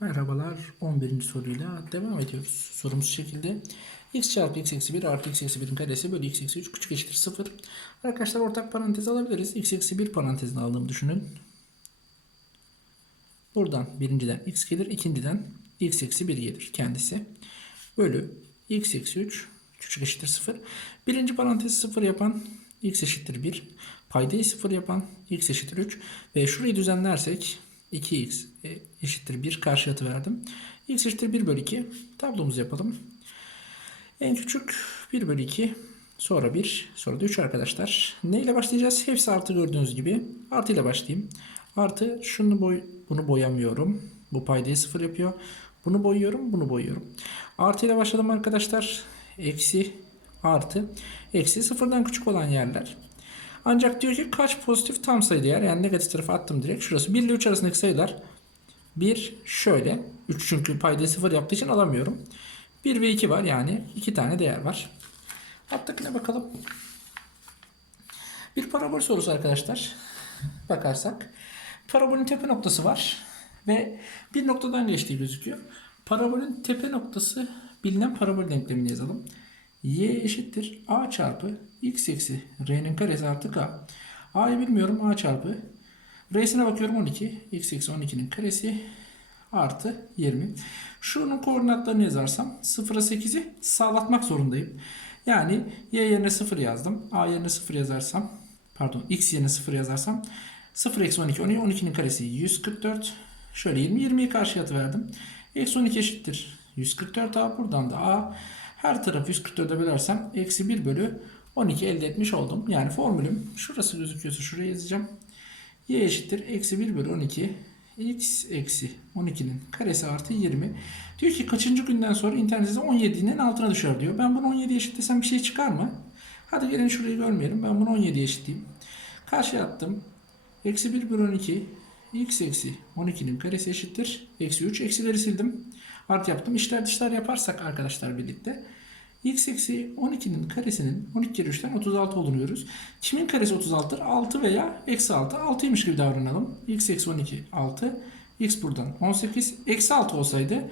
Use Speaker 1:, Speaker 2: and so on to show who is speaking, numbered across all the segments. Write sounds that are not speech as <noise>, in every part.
Speaker 1: Merhabalar 11. soruyla devam ediyoruz. Sorumuz şekilde. x çarpı x eksi 1 artı x eksi 1'in karesi bölü x eksi 3 küçük eşittir 0. Arkadaşlar ortak parantez alabiliriz. x eksi 1 parantezini aldığımı düşünün. Buradan birinciden x gelir. ikinciden x eksi 1 gelir kendisi. Bölü x eksi 3 küçük eşittir 0. Birinci parantezi 0 yapan x eşittir 1. Paydayı 0 yapan x eşittir 3. Ve şurayı düzenlersek 2x e, eşittir 1 karşı verdim. x eşittir 1 bölü 2 tablomuzu yapalım. En küçük 1 bölü 2 sonra 1 sonra da 3 arkadaşlar. Ne ile başlayacağız? Hepsi artı gördüğünüz gibi. Artı ile başlayayım. Artı şunu boy bunu boyamıyorum. Bu paydayı 0 yapıyor. Bunu boyuyorum bunu boyuyorum. Artı ile başladım arkadaşlar. Eksi artı. Eksi sıfırdan küçük olan yerler. Ancak diyor ki kaç pozitif tam sayı değer yani negatif tarafa attım direkt. Şurası 1 ile 3 arasındaki sayılar 1 şöyle 3 çünkü payda 0 yaptığı için alamıyorum. 1 ve 2 var yani 2 tane değer var. Alttakine bakalım. Bir parabol sorusu arkadaşlar. Bakarsak. Parabolün tepe noktası var. Ve bir noktadan geçtiği gözüküyor. Parabolün tepe noktası bilinen parabol denklemini yazalım. Y eşittir a çarpı x eksi r'nin karesi artı k. a'yı bilmiyorum a çarpı r'sine bakıyorum 12 x eksi 12'nin karesi artı 20. Şunun koordinatlarını yazarsam 0'a 8'i sağlatmak zorundayım. Yani y yerine 0 yazdım. a yerine 0 yazarsam pardon x yerine 0 yazarsam 0 eksi 12 12 12'nin karesi 144. Şöyle 20 20'yi karşıya verdim. Eksi 12 eşittir 144 a buradan da a her tarafı 144'e bölersem eksi 1 bölü 12 elde etmiş oldum. Yani formülüm şurası gözüküyorsa şuraya yazacağım. y eşittir eksi 1 bölü 12 x eksi 12'nin karesi artı 20. Diyor ki kaçıncı günden sonra internette 17'nin altına düşer diyor. Ben bunu 17 eşitlesem bir şey çıkar mı? Hadi gelin şurayı görmeyelim. Ben bunu 17 eşitleyeyim. Karşıya attım. Eksi 1 bölü 12 x eksi 12'nin karesi eşittir. Eksi 3. Eksileri sildim. Art yaptım. İşler dışlar yaparsak arkadaşlar birlikte. x eksi 12'nin karesinin 12 kere 3'ten 36 olduğunu görürüz. Kimin karesi 36'dır? 6 veya eksi 6. 6'ymış gibi davranalım. x eksi 12 6. x buradan 18. Eksi 6 olsaydı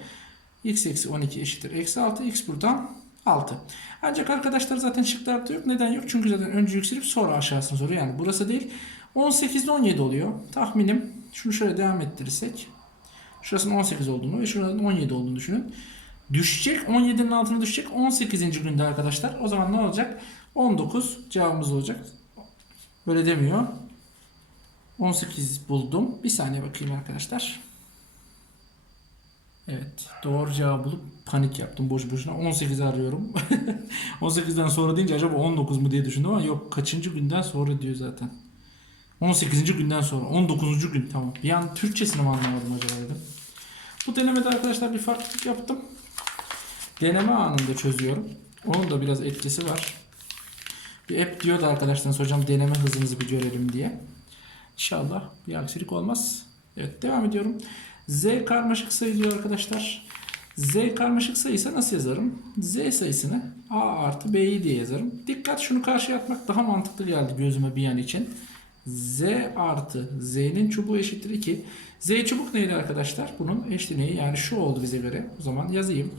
Speaker 1: x eksi 12 eşittir. Eksi 6. x buradan 6. Ancak arkadaşlar zaten şıklarda yok. Neden yok? Çünkü zaten önce yükselip sonra aşağısını soruyor. Yani burası değil. 18'de 17 oluyor. Tahminim şunu şöyle devam ettirirsek. Şurasının 18 olduğunu ve şuranın 17 olduğunu düşünün. Düşecek 17'nin altına düşecek 18. günde arkadaşlar. O zaman ne olacak? 19 cevabımız olacak. Böyle demiyor. 18 buldum. Bir saniye bakayım arkadaşlar. Evet. Doğru cevabı bulup panik yaptım boş boşuna. 18'i arıyorum. <laughs> 18'den sonra deyince acaba 19 mu diye düşündüm ama yok. Kaçıncı günden sonra diyor zaten. 18. günden sonra. 19. gün tamam. Bir an Türkçesini mi anlamadım acaba dedim. Bu denemede arkadaşlar bir farklılık yaptım. Deneme anında çözüyorum. Onun da biraz etkisi var. Bir app diyordu arkadaşlar hocam deneme hızınızı bir görelim diye. İnşallah bir aksilik olmaz. Evet devam ediyorum. Z karmaşık sayı diyor arkadaşlar. Z karmaşık sayıysa nasıl yazarım? Z sayısını A artı B'yi diye yazarım. Dikkat şunu karşıya atmak daha mantıklı geldi gözüme bir an için. Z artı Z'nin çubuğu eşittir 2. Z çubuk neydi arkadaşlar? Bunun eşleniği yani şu oldu bize göre. O zaman yazayım.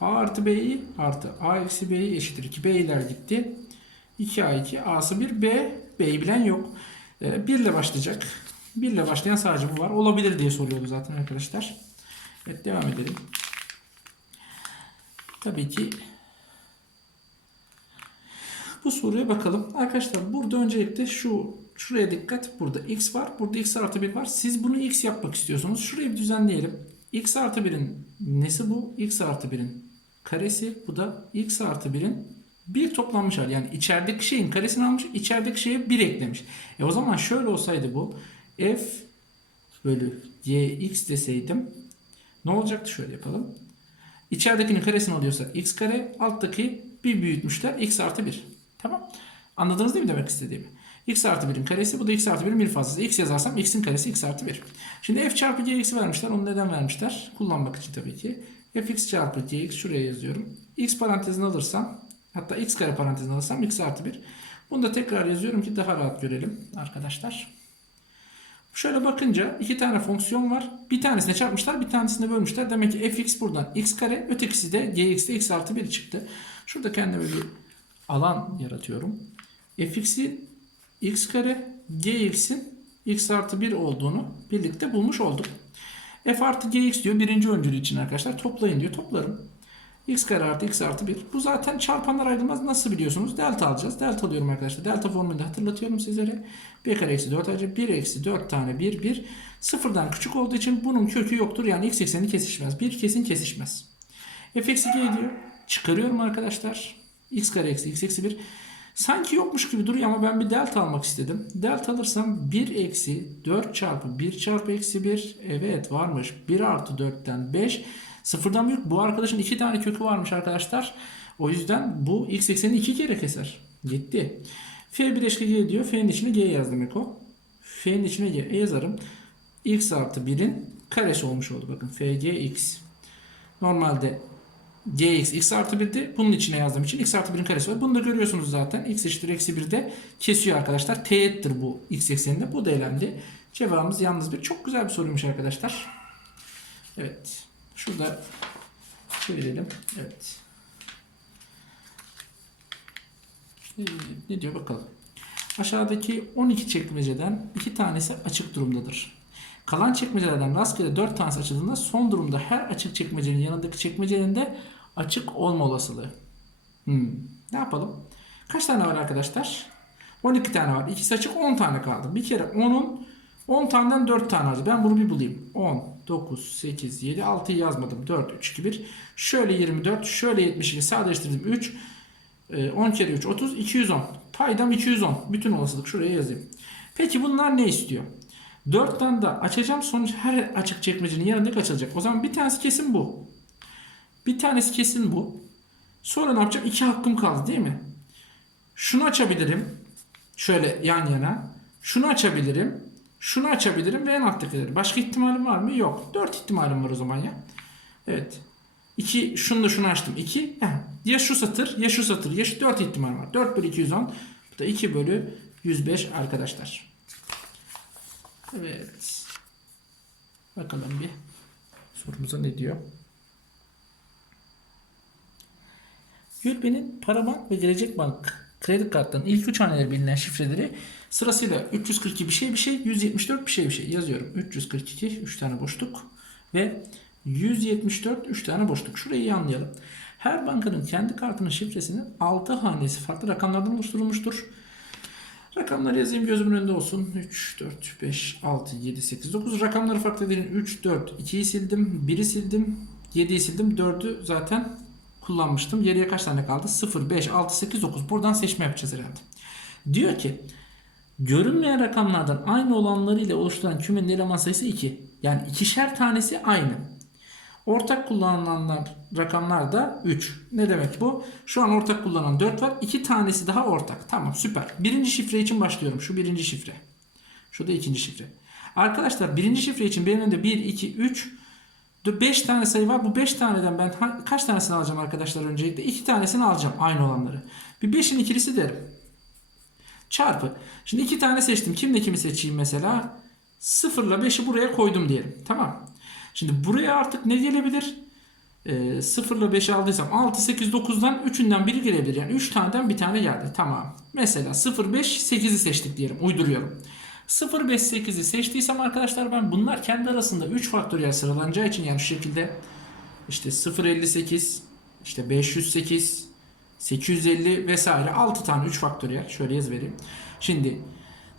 Speaker 1: A artı B'yi artı A eksi B'yi eşittir 2. B'ler gitti. 2A2 A'sı 1 B. B'yi bilen yok. 1 ile başlayacak. 1 ile başlayan sadece bu var. Olabilir diye soruyordu zaten arkadaşlar. Evet devam edelim. Tabii ki bu soruya bakalım. Arkadaşlar burada öncelikle şu şuraya dikkat. Burada x var. Burada x artı 1 var. Siz bunu x yapmak istiyorsunuz. Şurayı bir düzenleyelim. x artı 1'in nesi bu? x artı 1'in karesi. Bu da x artı 1'in bir toplanmış hali. Yani içerideki şeyin karesini almış. içerideki şeye 1 eklemiş. E o zaman şöyle olsaydı bu. f bölü gx deseydim ne olacaktı? Şöyle yapalım. İçeridekinin karesini alıyorsa x kare. Alttaki bir büyütmüşler. x artı 1. Tamam. Anladınız değil mi demek istediğimi? X artı 1'in karesi bu da x artı 1'in bir fazlası. x yazarsam x'in karesi x artı 1. Şimdi f çarpı gx'i vermişler. Onu neden vermişler? Kullanmak için tabii ki. fx çarpı gx şuraya yazıyorum. x parantezini alırsam hatta x kare parantezini alırsam x artı 1. Bunu da tekrar yazıyorum ki daha rahat görelim arkadaşlar. Şöyle bakınca iki tane fonksiyon var. Bir tanesine çarpmışlar, bir tanesine bölmüşler. Demek ki fx buradan x kare, ötekisi de gx'de x artı 1 çıktı. Şurada kendime bir alan yaratıyorum. fx'in x kare, gx'in x artı 1 olduğunu birlikte bulmuş olduk. f artı gx diyor birinci öncülü için arkadaşlar. Toplayın diyor. Toplarım. x kare artı x artı 1. Bu zaten çarpanlar ayrılmaz. Nasıl biliyorsunuz? Delta alacağız. Delta alıyorum arkadaşlar. Delta formülünü hatırlatıyorum sizlere. 1 kare eksi 4 ayrıca 1 eksi 4 tane 1 1. Sıfırdan küçük olduğu için bunun kökü yoktur. Yani x ekseni kesişmez. 1 kesin kesişmez. f eksi g diyor. Çıkarıyorum arkadaşlar. x kare eksi x eksi 1. Sanki yokmuş gibi duruyor ama ben bir delta almak istedim. Delta alırsam 1 eksi 4 çarpı 1 çarpı eksi 1. Evet varmış. 1 artı 4'ten 5. Sıfırdan büyük. Bu arkadaşın iki tane kökü varmış arkadaşlar. O yüzden bu x ekseni iki kere keser. Gitti. F bileşke g diyor. F'nin içine g yaz demek o. F'nin içine g e yazarım. x artı 1'in karesi olmuş oldu. Bakın fgx. Normalde gx x artı 1'di. Bunun içine yazdığım için x artı 1'in karesi var. Bunu da görüyorsunuz zaten. x eşittir eksi 1'de kesiyor arkadaşlar. Teğettir bu x ekseninde. Bu da elendi. Cevabımız yalnız bir. Çok güzel bir soruymuş arkadaşlar. Evet. Şurada çevirelim. Evet. Ee, Ne diyor bakalım. Aşağıdaki 12 çekmeceden iki tanesi açık durumdadır. Kalan çekmecelerden rastgele 4 tanesi açıldığında son durumda her açık çekmecenin yanındaki çekmecenin de açık olma olasılığı. Hmm. Ne yapalım? Kaç tane var arkadaşlar? 12 tane var. İkisi açık 10 tane kaldı. Bir kere 10'un 10 taneden 4 tane var. Ben bunu bir bulayım. 10, 9, 8, 7, 6'yı yazmadım. 4, 3, 2, 1. Şöyle 24, şöyle 72 sadeleştirdim. 3, e, 10 kere 3, 30, 210. Paydam 210. Bütün olasılık şuraya yazayım. Peki bunlar ne istiyor? 4'ten de açacağım. Sonuç her açık çekmecenin yanındaki açılacak. O zaman bir tanesi kesin bu. Bir tanesi kesin bu. Sonra ne yapacağım? 2 hakkım kaldı değil mi? Şunu açabilirim. Şöyle yan yana. Şunu açabilirim. Şunu açabilirim ve en alttakileri. Başka ihtimalim var mı? Yok. 4 ihtimalim var o zaman ya. Evet. 2 şunu da şunu açtım. 2 ya şu satır ya şu satır ya şu 4 ihtimal var. 4 bölü 210 bu da 2 bölü 105 arkadaşlar. Evet. Bakalım bir sorumuza ne diyor. Gülben'in Parabank ve Gelecek Bank kredi kartlarının ilk 3 haneleri bilinen şifreleri sırasıyla 342 bir şey bir şey 174 bir şey bir şey yazıyorum. 342 3 tane boşluk ve 174 3 tane boşluk. Şurayı iyi anlayalım. Her bankanın kendi kartının şifresinin 6 hanesi farklı rakamlardan oluşturulmuştur. Rakamları yazayım gözümün önünde olsun. 3, 4, 5, 6, 7, 8, 9. Rakamları farklı edin. 3, 4, 2'yi sildim. 1'i sildim. 7'yi sildim. 4'ü zaten kullanmıştım. Geriye kaç tane kaldı? 0, 5, 6, 8, 9. Buradan seçme yapacağız herhalde. Diyor ki görünmeyen rakamlardan aynı olanları ile oluşturan kümenin eleman sayısı 2. Yani ikişer tanesi aynı. Ortak kullanılanlar rakamlar da 3. Ne demek bu? Şu an ortak kullanan 4 var. 2 tanesi daha ortak. Tamam süper. Birinci şifre için başlıyorum. Şu birinci şifre. Şu da ikinci şifre. Arkadaşlar birinci şifre için benim önümde 1, 2, 3, 5 tane sayı var. Bu 5 taneden ben kaç tanesini alacağım arkadaşlar öncelikle? 2 tanesini alacağım aynı olanları. Bir 5'in ikilisi derim. Çarpı. Şimdi 2 tane seçtim. Kimle kimi seçeyim mesela? 0 ile 5'i buraya koydum diyelim. Tamam. Şimdi buraya artık ne gelebilir? Ee, 0 ile 5'i aldıysam 6, 8, 9'dan 3'ünden biri gelebilir. Yani 3 taneden bir tane geldi. Tamam. Mesela 0, 5, 8'i seçtik diyelim. Uyduruyorum. 0, 5, 8'i seçtiysem arkadaşlar ben bunlar kendi arasında 3 faktöriyel sıralanacağı için yani şu şekilde işte 058, işte 508, 850 vesaire 6 tane 3 faktöriyel. Şöyle yaz vereyim. Şimdi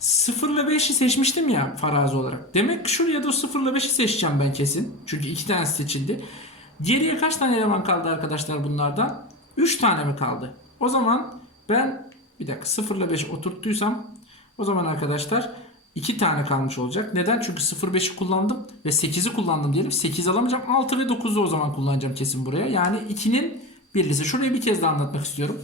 Speaker 1: 0 ile 5'i seçmiştim ya farazi olarak. Demek ki şuraya da 0 ile 5'i seçeceğim ben kesin. Çünkü 2 tane seçildi. Geriye kaç tane eleman kaldı arkadaşlar bunlardan? 3 tane mi kaldı? O zaman ben bir dakika 0 ile 5'i oturttuysam o zaman arkadaşlar 2 tane kalmış olacak. Neden? Çünkü 0-5'i kullandım ve 8'i kullandım diyelim. 8 alamayacağım. 6 ve 9'u o zaman kullanacağım kesin buraya. Yani 2'nin birlisi. Şurayı bir kez daha anlatmak istiyorum.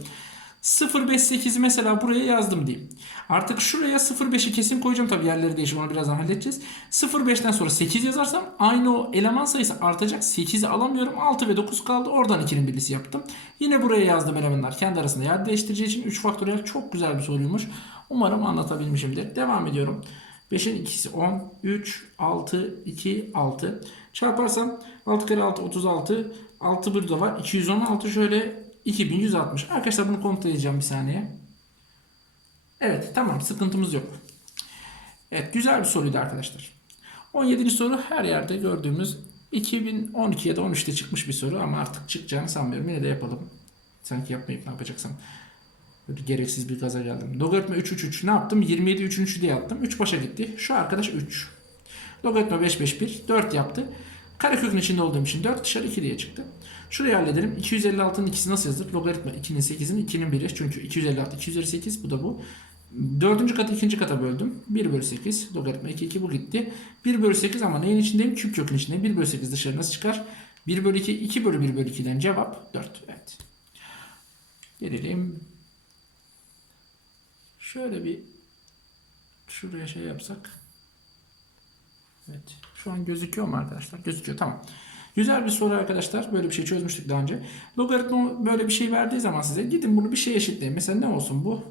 Speaker 1: 058'i mesela buraya yazdım diyeyim. Artık şuraya 05'i kesin koyacağım. Tabi yerleri değişir onu birazdan halledeceğiz. 05'ten sonra 8 yazarsam aynı o eleman sayısı artacak. 8'i alamıyorum. 6 ve 9 kaldı. Oradan 2'nin birlisi yaptım. Yine buraya yazdım elemanlar. Kendi arasında yer değiştireceği için 3 faktöriyel çok güzel bir soruymuş. Umarım anlatabilmişimdir. Devam ediyorum. 5'in ikisi 10. 3, 6, 2, 6. Çarparsam 6 kere 6 36. 6 burada var. 216 şöyle 2160. Arkadaşlar bunu edeceğim bir saniye. Evet tamam sıkıntımız yok. Evet güzel bir soruydu arkadaşlar. 17. soru her yerde gördüğümüz 2012 ya da 13'te çıkmış bir soru ama artık çıkacağını sanmıyorum. Yine de yapalım. Sanki yapmayıp ne yapacaksam. Böyle gereksiz bir gaza geldim. Logaritma 3 3 3 ne yaptım? 27 3 3 diye attım. 3 başa gitti. Şu arkadaş 3. Logaritma 5 5 1 4 yaptı. Karekökün içinde olduğum için 4 dışarı 2 diye çıktı. Şurayı halledelim. 256'nın ikisi nasıl yazılır? Logaritma 2'nin 8'in 2'nin 1'i. Çünkü 256 2 üzeri 8 bu da bu. Dördüncü katı ikinci kata böldüm. 1 bölü 8. Logaritma 2 2 bu gitti. 1 bölü 8 ama neyin içindeyim? Küp kökün içindeyim. 1 bölü 8 dışarı nasıl çıkar? 1 bölü 2 2 bölü 1 bölü 2'den cevap 4. Evet. Gelelim. Şöyle bir şuraya şey yapsak. Evet. Şu an gözüküyor mu arkadaşlar? Gözüküyor. Tamam. Güzel bir soru arkadaşlar. Böyle bir şey çözmüştük daha önce. Logaritma böyle bir şey verdiği zaman size gidin bunu bir şey eşitleyin. Mesela ne olsun bu?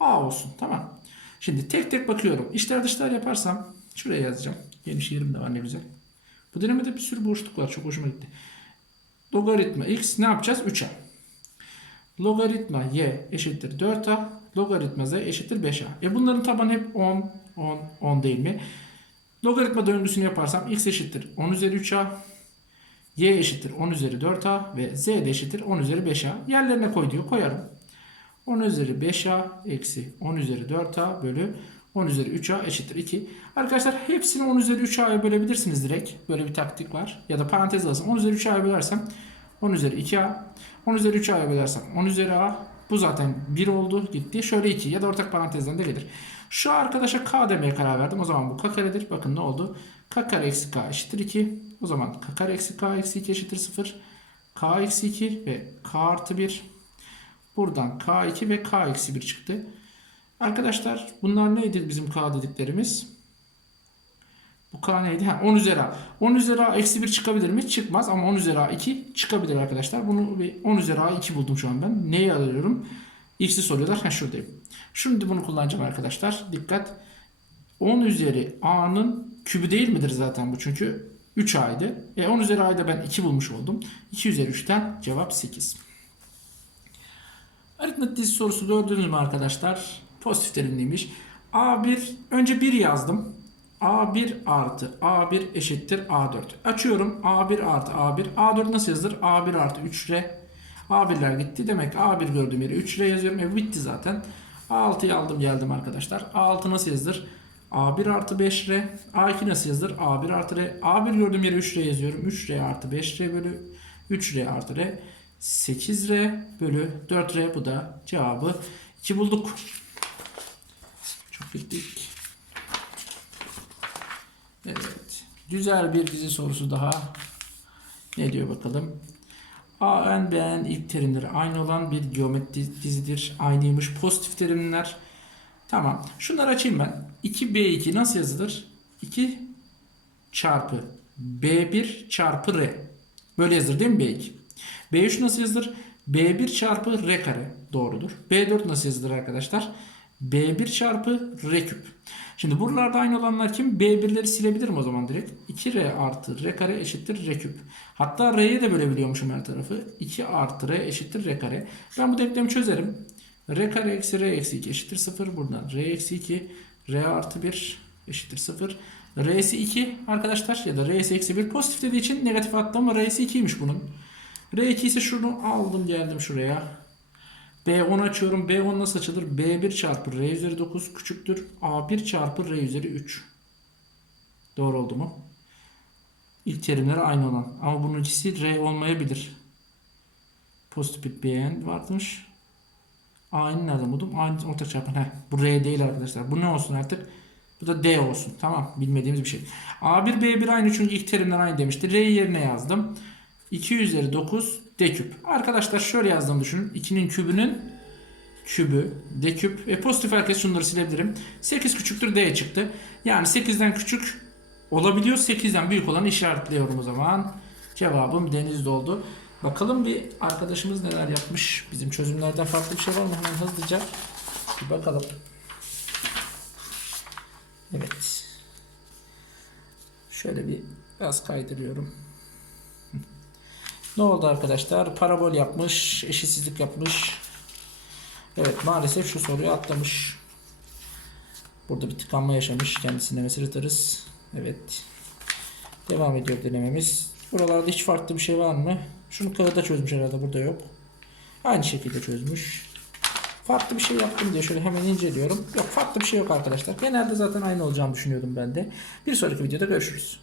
Speaker 1: A olsun. Tamam. Şimdi tek tek bakıyorum. İşler dışlar yaparsam şuraya yazacağım. Geniş yerim de var ne güzel. Bu denemede bir sürü boşluk var. Çok hoşuma gitti. Logaritma x ne yapacağız? 3a. Logaritma y eşittir 4a. Logaritma z eşittir 5a. E bunların tabanı hep 10, 10, 10 değil mi? Logaritma döngüsünü yaparsam x eşittir 10 üzeri 3a. Y eşittir 10 üzeri 4a ve z de eşittir 10 üzeri 5a. Yerlerine koy diyor. Koyarım. 10 üzeri 5a eksi 10 üzeri 4a bölü 10 üzeri 3a eşittir 2. Arkadaşlar hepsini 10 üzeri 3a'ya bölebilirsiniz direkt. Böyle bir taktik var. Ya da parantez alsam 10 üzeri 3a'ya bölersem 10 üzeri 2a. 10 üzeri 3a'ya bölersem 10 üzeri a. Bu zaten 1 oldu gitti. Şöyle 2 ya da ortak parantezden de gelir. Şu arkadaşa k demeye karar verdim. O zaman bu k karedir. Bakın ne oldu? K kare eksi k eşittir 2. O zaman k kare eksi k eksi 2 eşittir 0. k eksi 2 ve k artı 1. Buradan K2 ve K eksi 1 çıktı. Arkadaşlar bunlar neydi bizim K dediklerimiz? Bu K neydi? Ha, 10 üzeri A. 10 üzeri A eksi 1 çıkabilir mi? Çıkmaz ama 10 üzeri A 2 çıkabilir arkadaşlar. Bunu bir 10 üzeri A 2 buldum şu an ben. Neyi alıyorum? X'i soruyorlar. Ha şuradayım. Şimdi bunu kullanacağım arkadaşlar. Dikkat. 10 üzeri A'nın kübü değil midir zaten bu? Çünkü 3A'ydı. E 10 üzeri A'yı da ben 2 bulmuş oldum. 2 üzeri 3'ten cevap 8. Aritmetik sorusu gördünüz mü arkadaşlar? Pozitif terimliymiş. A1 önce 1 yazdım. A1 artı A1 eşittir A4. Açıyorum A1 artı A1. A4 nasıl yazılır? A1 artı 3R. A1'ler gitti. Demek ki A1 gördüğüm yere 3R yazıyorum. E bitti zaten. A6'yı aldım geldim arkadaşlar. A6 nasıl yazılır? A1 artı 5R. A2 nasıl yazılır? A1 artı R. A1 gördüğüm yere 3R yazıyorum. 3R artı 5R bölü 3R artı R. 8R bölü 4R bu da cevabı 2 bulduk. Çok gittik. Evet. Güzel bir dizi sorusu daha. Ne diyor bakalım. A, N, B, N ilk terimleri aynı olan bir geometri dizidir. Aynıymış. Pozitif terimler. Tamam. Şunları açayım ben. 2B2 nasıl yazılır? 2 çarpı B1 çarpı R. Böyle yazılır değil mi B2? B3 nasıl yazılır? B1 çarpı R kare doğrudur. B4 nasıl yazılır arkadaşlar? B1 çarpı R küp. Şimdi buralarda aynı olanlar kim? B1'leri silebilirim o zaman direkt. 2R artı R kare eşittir R küp. Hatta R'ye de bölebiliyormuşum her tarafı. 2 artı R eşittir R kare. Ben bu denklemi çözerim. R kare eksi R eksi 2 eşittir 0. Buradan R eksi 2 R artı 1 eşittir 0. R'si 2 arkadaşlar ya da R'si eksi 1 pozitif dediği için negatif attım ama R'si 2'ymiş bunun. R2 ise şunu aldım geldim şuraya. B10 açıyorum. B10 nasıl açılır? B1 çarpı R üzeri 9 küçüktür. A1 çarpı R üzeri 3. Doğru oldu mu? İlk terimleri aynı olan. Ama bunun ikisi R olmayabilir. Pozitif bir BN varmış. A'nın nereden buldum? A'nın ortak çarpan. Heh, bu R değil arkadaşlar. Bu ne olsun artık? Bu da D olsun. Tamam. Bilmediğimiz bir şey. A1 B1 aynı çünkü ilk terimler aynı demişti. R yerine yazdım. 2 üzeri 9 d küp. Arkadaşlar şöyle yazdığımı düşünün. 2'nin kübünün kübü d küp. E pozitif herkes şunları silebilirim. 8 küçüktür d çıktı. Yani 8'den küçük olabiliyor. 8'den büyük olanı işaretliyorum o zaman. Cevabım deniz oldu. Bakalım bir arkadaşımız neler yapmış. Bizim çözümlerden farklı bir şey var mı? Hemen hızlıca bir bakalım. Evet. Şöyle bir biraz kaydırıyorum. Ne oldu arkadaşlar? Parabol yapmış, eşitsizlik yapmış. Evet maalesef şu soruyu atlamış. Burada bir tıkanma yaşamış. Kendisine mesaj atarız. Evet. Devam ediyor denememiz. Buralarda hiç farklı bir şey var mı? Şunu kağıda çözmüş herhalde. Burada yok. Aynı şekilde çözmüş. Farklı bir şey yaptım diye şöyle hemen inceliyorum. Yok farklı bir şey yok arkadaşlar. Genelde zaten aynı olacağını düşünüyordum ben de. Bir sonraki videoda görüşürüz.